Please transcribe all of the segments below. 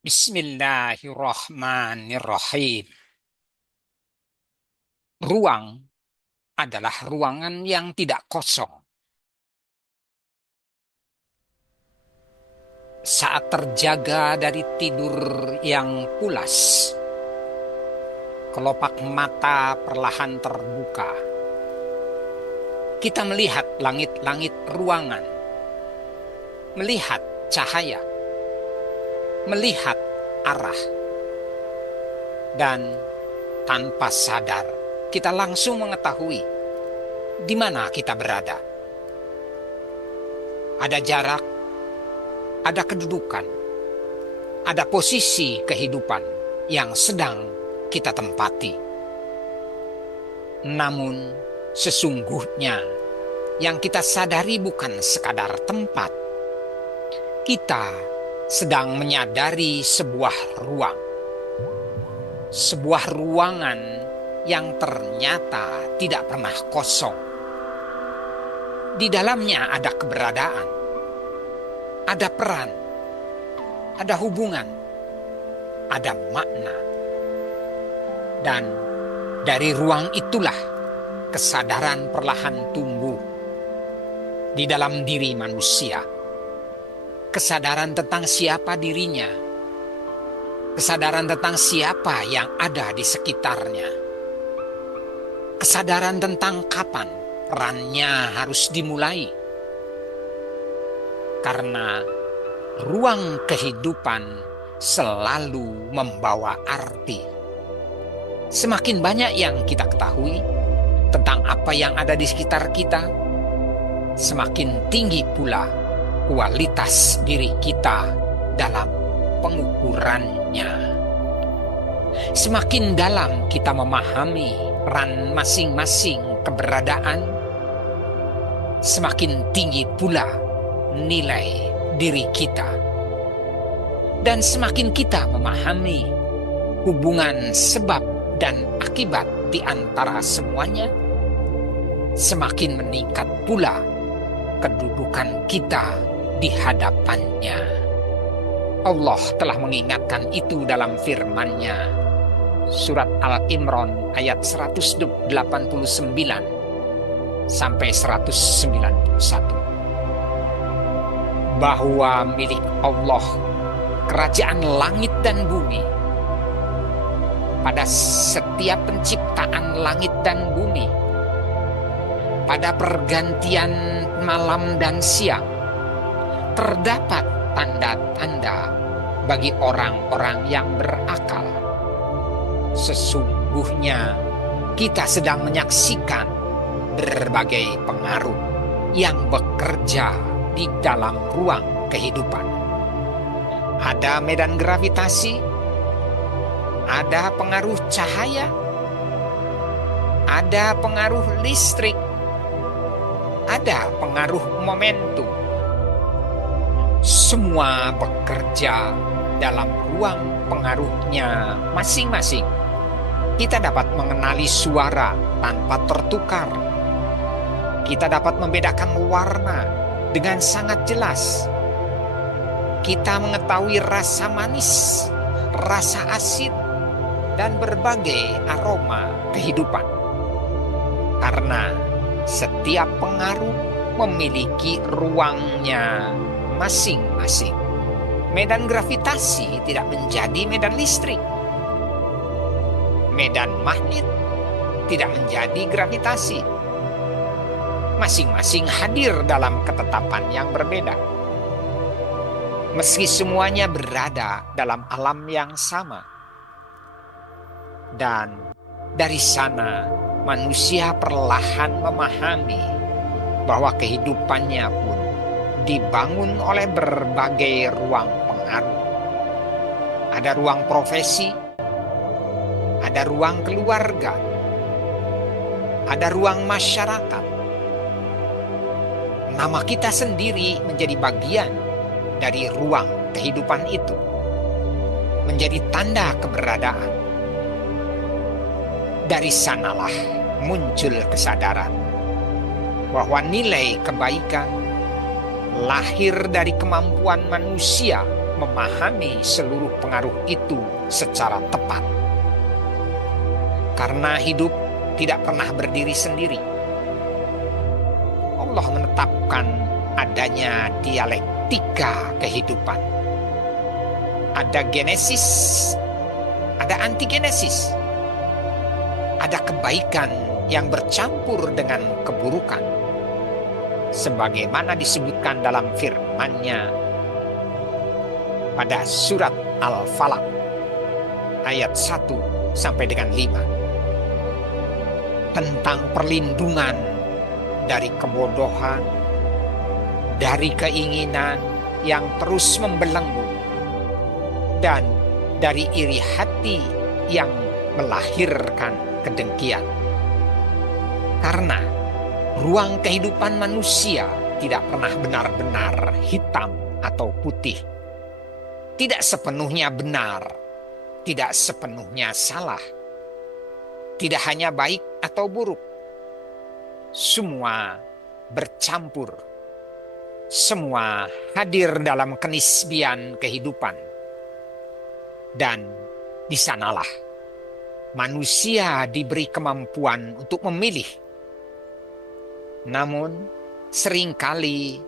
Bismillahirrahmanirrahim. Ruang adalah ruangan yang tidak kosong. Saat terjaga dari tidur yang pulas, kelopak mata perlahan terbuka. Kita melihat langit-langit ruangan, melihat cahaya, melihat arah, dan tanpa sadar kita langsung mengetahui di mana kita berada. Ada jarak, ada kedudukan, ada posisi kehidupan yang sedang kita tempati. Namun sesungguhnya yang kita sadari bukan sekadar tempat. Kita sedang menyadari sebuah ruang. Sebuah ruangan yang ternyata tidak pernah kosong. Di dalamnya ada keberadaan, ada peran, ada hubungan, ada makna. Dan dari ruang itulah kesadaran perlahan tumbuh di dalam diri manusia. Kesadaran tentang siapa dirinya, kesadaran tentang siapa yang ada di sekitarnya, kesadaran tentang kapan perannya harus dimulai. Karena ruang kehidupan selalu membawa arti. Semakin banyak yang kita ketahui tentang apa yang ada di sekitar kita, semakin tinggi pula kualitas diri kita dalam pengukurannya. Semakin dalam kita memahami peran masing-masing keberadaan, semakin tinggi pula nilai diri kita. Dan semakin kita memahami hubungan sebab dan akibat di antara semuanya, semakin meningkat pula kedudukan kita di hadapannya. Allah telah mengingatkan itu dalam firman-Nya. Surat Al-Imran ayat 189 sampai 191. Bahwa milik Allah kerajaan langit dan bumi. Pada setiap penciptaan langit dan bumi, pada pergantian malam dan siang, terdapat tanda-tanda bagi orang-orang yang berakal. Sesungguhnya kita sedang menyaksikan berbagai pengaruh yang bekerja di dalam ruang kehidupan. Ada medan gravitasi, ada pengaruh cahaya, ada pengaruh listrik, ada pengaruh momentum. Semua bekerja dalam ruang pengaruhnya masing-masing. Kita dapat mengenali suara tanpa tertukar. Kita dapat membedakan warna dengan sangat jelas. Kita mengetahui rasa manis, rasa asin, dan berbagai aroma kehidupan. Karena setiap pengaruh memiliki ruangnya masing-masing. Medan gravitasi tidak menjadi medan listrik. Medan magnet tidak menjadi gravitasi. Masing-masing hadir dalam ketetapan yang berbeda. Meski semuanya berada dalam alam yang sama. Dan dari sana manusia perlahan memahami bahwa kehidupannya pun dibangun oleh berbagai ruang pengaruh. Ada ruang profesi, ada ruang keluarga, ada ruang masyarakat. Nama kita sendiri menjadi bagian dari ruang kehidupan itu, menjadi tanda keberadaan. Dari sanalah muncul kesadaran bahwa nilai kebaikan lahir dari kemampuan manusia memahami seluruh pengaruh itu secara tepat. Karena hidup tidak pernah berdiri sendiri. Allah menetapkan adanya dialektika kehidupan. Ada genesis, ada antigenesis. Ada kebaikan yang bercampur dengan keburukan. Sebagaimana disebutkan dalam firman-Nya pada surat Al-Falaq ayat 1 sampai dengan 5. Tentang perlindungan dari kebodohan, dari keinginan yang terus membelenggu, dan dari iri hati yang melahirkan kedengkian. Karena ruang kehidupan manusia tidak pernah benar-benar hitam atau putih. Tidak sepenuhnya benar, tidak sepenuhnya salah. Tidak hanya baik atau buruk. Semua bercampur. Semua hadir dalam kenisbian kehidupan. Dan di sanalah manusia diberi kemampuan untuk memilih. Namun seringkali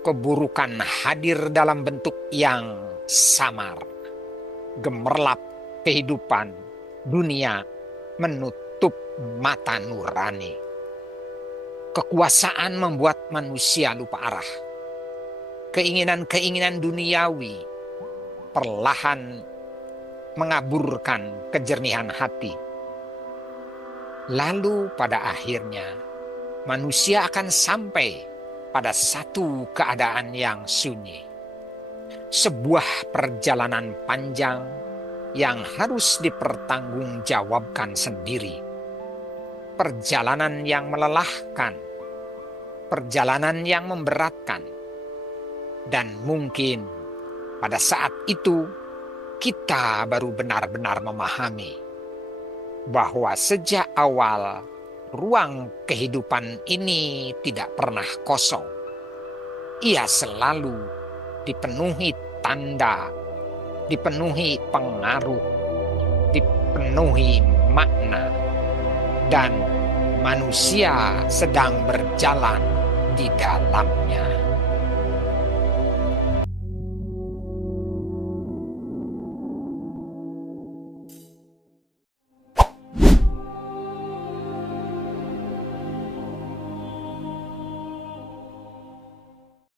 keburukan hadir dalam bentuk yang samar. Gemerlap kehidupan dunia menutup mata nurani. Kekuasaan membuat manusia lupa arah. Keinginan-keinginan duniawi perlahan mengaburkan kejernihan hati. Lalu pada akhirnya manusia akan sampai pada satu keadaan yang sunyi. Sebuah perjalanan panjang yang harus dipertanggungjawabkan sendiri. Perjalanan yang melelahkan, perjalanan yang memberatkan. Dan mungkin pada saat itu kita baru benar-benar memahami bahwa sejak awal ruang kehidupan ini tidak pernah kosong. Ia selalu dipenuhi tanda, dipenuhi pengaruh, dipenuhi makna, dan manusia sedang berjalan di dalamnya.